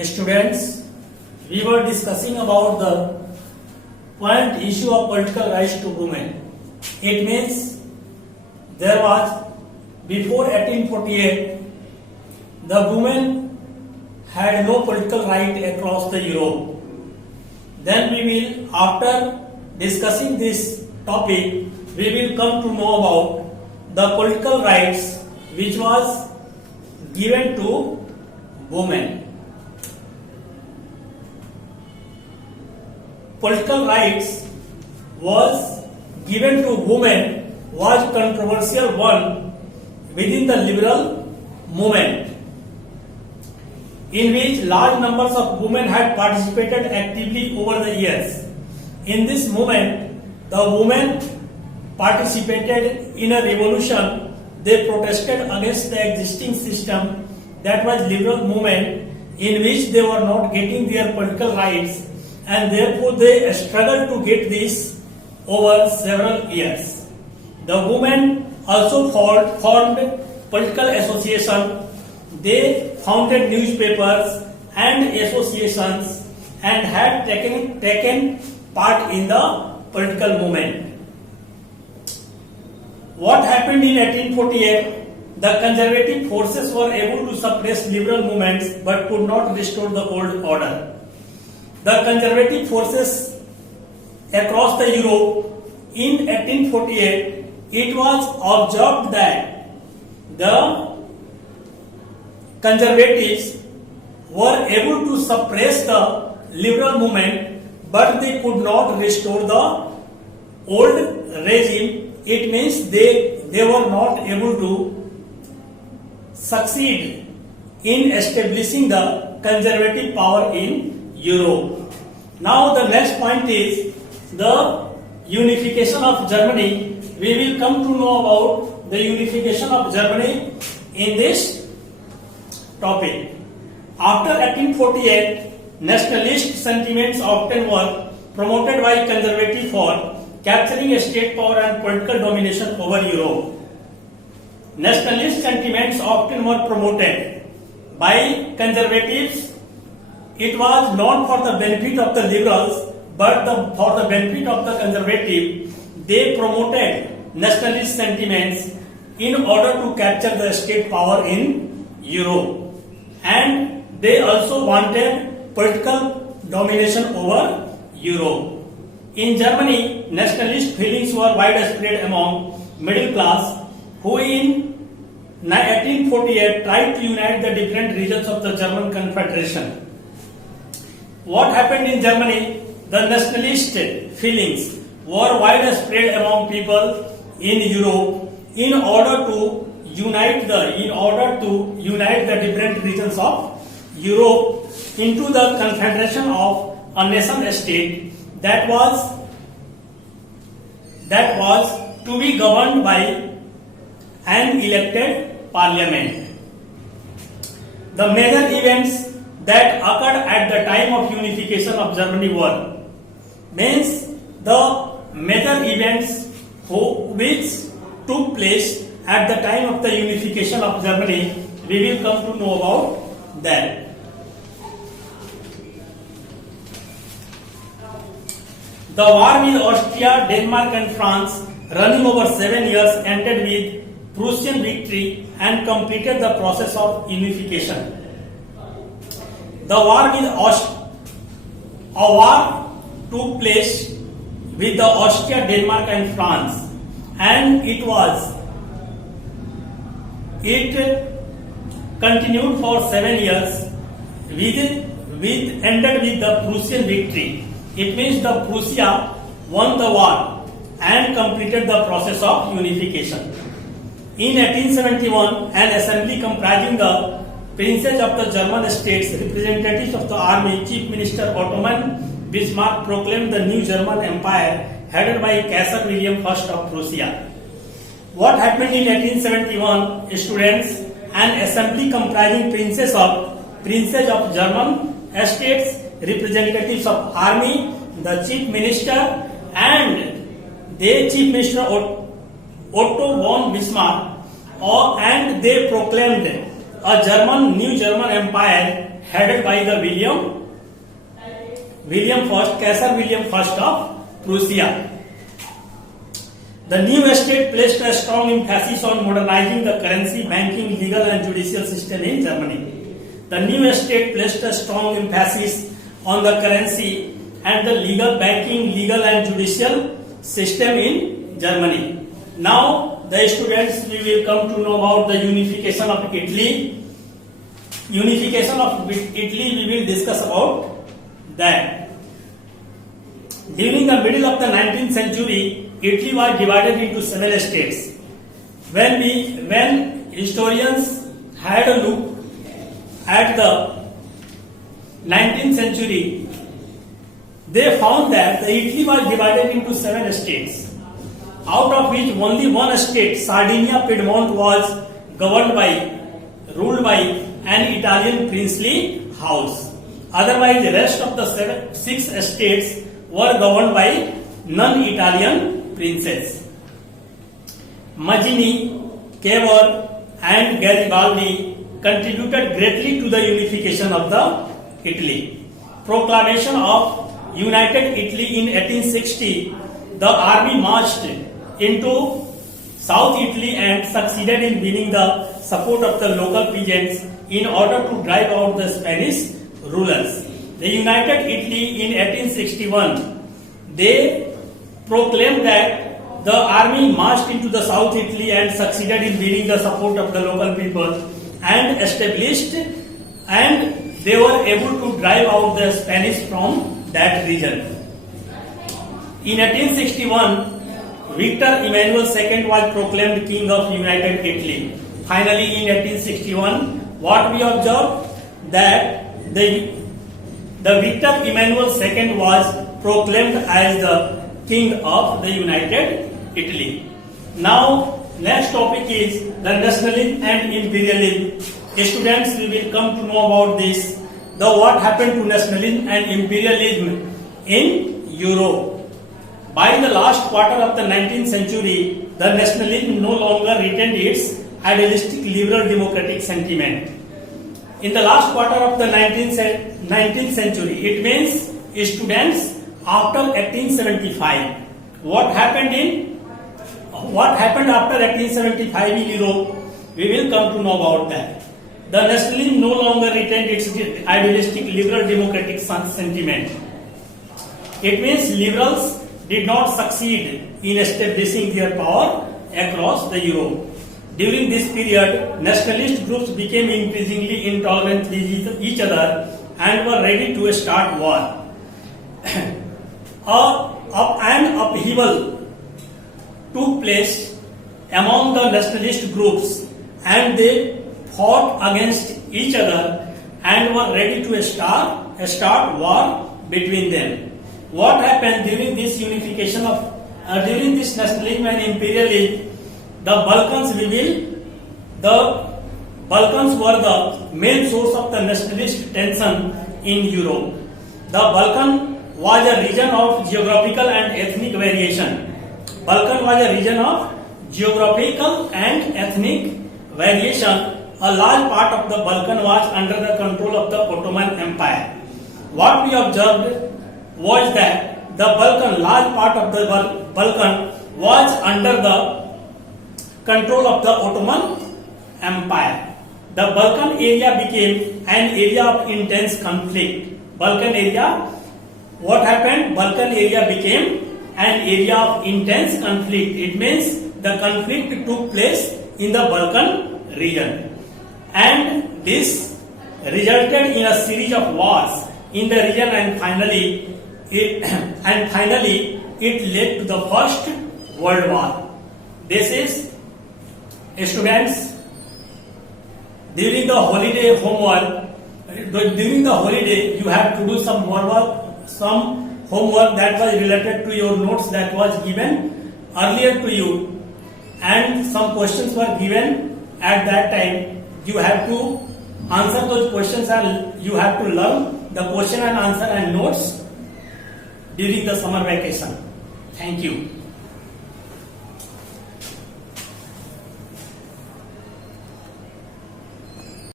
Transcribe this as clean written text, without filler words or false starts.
Students, we were discussing about the point issue of political rights to women. It means there was before 1848 the women had no political right across the Europe. Then we will, after discussing this topic, we will come to know about the political rights which was given to women. Political rights was given to women was controversial one within the liberal movement, in which large numbers of women had participated actively over the years. In this movement, the women participated in a revolution. They protested against the existing system, that was liberal movement, in which they were not getting their political rights, and therefore they struggled to get this over several years. The women also formed political association. They founded newspapers and associations and had taken part in the political movement. What happened in 1848? The conservative forces were able to suppress liberal movements but could not restore the old order. The conservative forces across the Europe in 1848, it was observed that the conservatives were able to suppress the liberal movement, but they could not restore the old regime. It means they were not able to succeed in establishing the conservative power in Europe. Now the next point is the unification of Germany. We will come to know about the unification of Germany in this topic. After 1848, nationalist sentiments often were promoted by conservative for capturing state power and political domination over Europe. Nationalist sentiments often were promoted by conservatives. It was not for the benefit of the liberals, but for the benefit of the conservative. They promoted nationalist sentiments in order to capture the state power in Europe. And they also wanted political domination over Europe. In Germany, nationalist feelings were widespread among middle class, who in 1848 tried to unite the different regions of the German Confederation. What happened in Germany? The nationalist feelings were widespread among people in Europe in order to unite the different regions of Europe into the confederation of a nation state that was to be governed by an elected parliament. The major events that occurred at the time of unification of Germany were, means the major events which took place at the time of the unification of Germany, we will come to know about that. The war with Austria, Denmark and France, running over 7 years, ended with Prussian victory and completed the process of unification. The war took place with the Austria, Denmark and France, and it continued for 7 years, ended with the Prussian victory. It means the Prussia won the war and completed the process of unification. In 1871, an assembly comprising the princes of the German states, representatives of the army, Chief Minister Ottoman Bismarck proclaimed the new German Empire headed by Kaiser William I of Prussia. What happened in 1871? Students, an assembly comprising princes of German states, representatives of army, the Chief Minister and the Chief Minister Otto von Bismarck, and they proclaimed a new German Empire headed by the Kaiser William I of Prussia. The new state placed a strong emphasis on modernizing the currency, banking, legal and judicial system in Germany. The new state placed a strong emphasis on the currency and the legal and judicial system in Germany. Now, the students, we will come to know about the unification of Italy. Unification of Italy, we will discuss about that. During the middle of the 19th century, Italy was divided into 7 states. When historians had a look at the 19th century, they found that Italy was divided into 7 states, out of which only one state, Sardinia Piedmont, was ruled by an Italian princely house. Otherwise, the rest of the 6 states were governed by non-Italian princes. Mazzini, Cavour and Garibaldi contributed greatly to the unification of the Italy. Proclamation of United Italy in 1860, the army marched into South Italy and succeeded in winning the support of the local peasants in order to drive out the Spanish rulers. The United Italy in 1861, they proclaimed that the army marched into the South Italy and succeeded in winning the support of the local people and established, and they were able to drive out the Spanish from that region. In 1861, Victor Emmanuel II was proclaimed King of United Italy. Finally, in 1861, what we observed, that the Victor Emmanuel II was proclaimed as the King of the United Italy. Now, next topic is the nationalism and imperialism. Students, we will come to know about this. What happened to nationalism and imperialism in Europe. By the last quarter of the 19th century, the nationalism no longer retained its idealistic liberal democratic sentiment. In the last quarter of the 19th century, it means students after 1875. What happened after 1875 in Europe? We will come to know about that. The nationalism no longer retained its idealistic liberal democratic sentiment. It means liberals did not succeed in establishing their power across the Europe. During this period, nationalist groups became increasingly intolerant with each other and were ready to start war. An upheaval took place among the nationalist groups and they fought against each other and were ready to start war between them. What happened during this unification during this nationalism and imperialism? The Balkans were the main source of the nationalist tension in Europe. The Balkan was a region of geographical and ethnic variation. Balkan was a region of geographical and ethnic variation. A large part of the Balkan was under the control of the Ottoman Empire. What we observed was that the large part of the Balkan was under the control of the Ottoman Empire. The Balkan area became an area of intense conflict. What happened? Balkan area became an area of intense conflict. It means the conflict took place in the Balkan region. And this resulted in a series of wars in the region, and finally it led to the First World War. This is, students, during the holiday you have to do some homework that was related to your notes that was given earlier to you, and some questions were given at that time. You have to answer those questions and you have to learn the question and answer and notes during the summer vacation. Thank you.